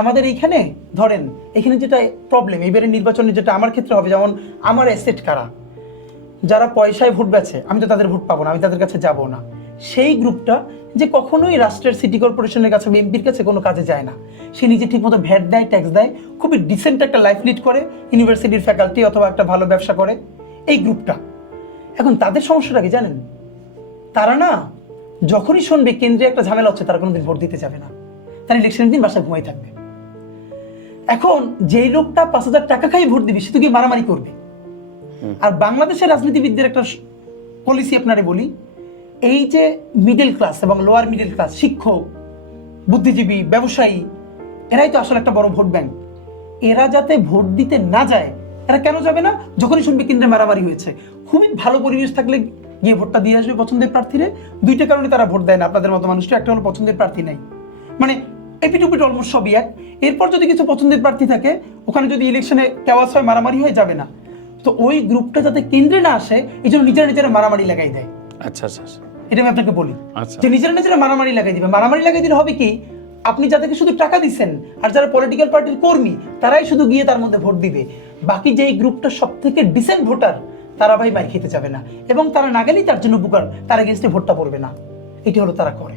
আমাদের এইখানে ধরেন এখানে যেটা প্রবলেম এবারে নির্বাচনে যেটা আমার ক্ষেত্রে হবে, যেমন আমার অ্যাসেট কারা, যারা পয়সায় ভোট বেছে, আমি তো তাদের ভোট পাবো না, আমি তাদের কাছে যাব না। সেই গ্রুপটা যে কখনোই রাষ্ট্রের সিটি কর্পোরেশনের কাছে বা এমপির কাছে কোনো কাজে যায় না, সে নিজে ঠিকমতো ভ্যাট দেয়, ট্যাক্স দেয়, খুবই ডিসেন্ট একটা লাইফ লিড করে, ইউনিভার্সিটির ফ্যাকাল্টি অথবা একটা ভালো ব্যবসা করে, এই গ্রুপটা। এখন তাদের সমস্যাটা কি জানেন? তারা না যখনই শুনবে কেন্দ্রে একটা ঝামেলা হচ্ছে, তারা কোনোদিন ভোট দিতে যাবে না, তারা ইলেকশনের দিন বাসায় ঘুমাই থাকবে। এখন যেই লোকটা 5,000 টাকা খাই ভোট দিবে, সে তো গিয়ে মারামারি করবে। আর বাংলাদেশের রাজনীতিবিদদের একটা পলিসি আপনারে বলি, এই যে মিডল ক্লাস এবং লোয়ার মিডল ক্লাস, শিক্ষক, বুদ্ধিজীবী, ব্যবসায়ী, এরাই তো আসলে একটা বড় ভোট ব্যাংক। এরা যাতে ভোট দিতে না যায়, এরা কেন যাবে না? যখনই শুনবে কেন্দ্রে মারামারি হয়েছে, খুবই ভালো পরিবেশ থাকলে গিয়ে ভোটটা দিয়ে আসবে পছন্দের প্রার্থীরে। দুইটা কারণে তারা ভোট দেয় না আপনাদের মতো মানুষটা, একটা হলো পছন্দের প্রার্থী নাই, মানে এপিটুপিট অলমোস্ট সবই এক। এরপর যদি কিছু পছন্দের প্রার্থী থাকে, ওখানে যদি ইলেকশনে কেওয়াস হয়, মারামারি হয়ে যাবে না। তো ওই গ্রুপটা যাতে কেন্দ্রে না আসে, এই জন্য নিজেরা নিজেরা মারামারি লাগাই দেয়। আচ্ছা আচ্ছা আচ্ছা। এটা আমি আপনাকে বলি, আচ্ছা। যে নিজেরা নিজেরা মারামারি লাগাই দিবে। মারামারি লাগাই দিলে হবে কি, আপনি যাদেরকে শুধু টাকা দিচ্ছেন আর যারা পলিটিক্যাল পার্টির কর্মী, তারাই শুধু গিয়ে তার মধ্যে ভোট দিবে। বাকি যে এই গ্রুপটা সব থেকে ডিসেন্ট ভোটার, তারা ভাই মাই খেতে যাবে না, এবং তারা না গেলেই তার জন্য উপকার, তার এগেনস্টে ভোটটা পড়বে না। এটি হলো তারা করে।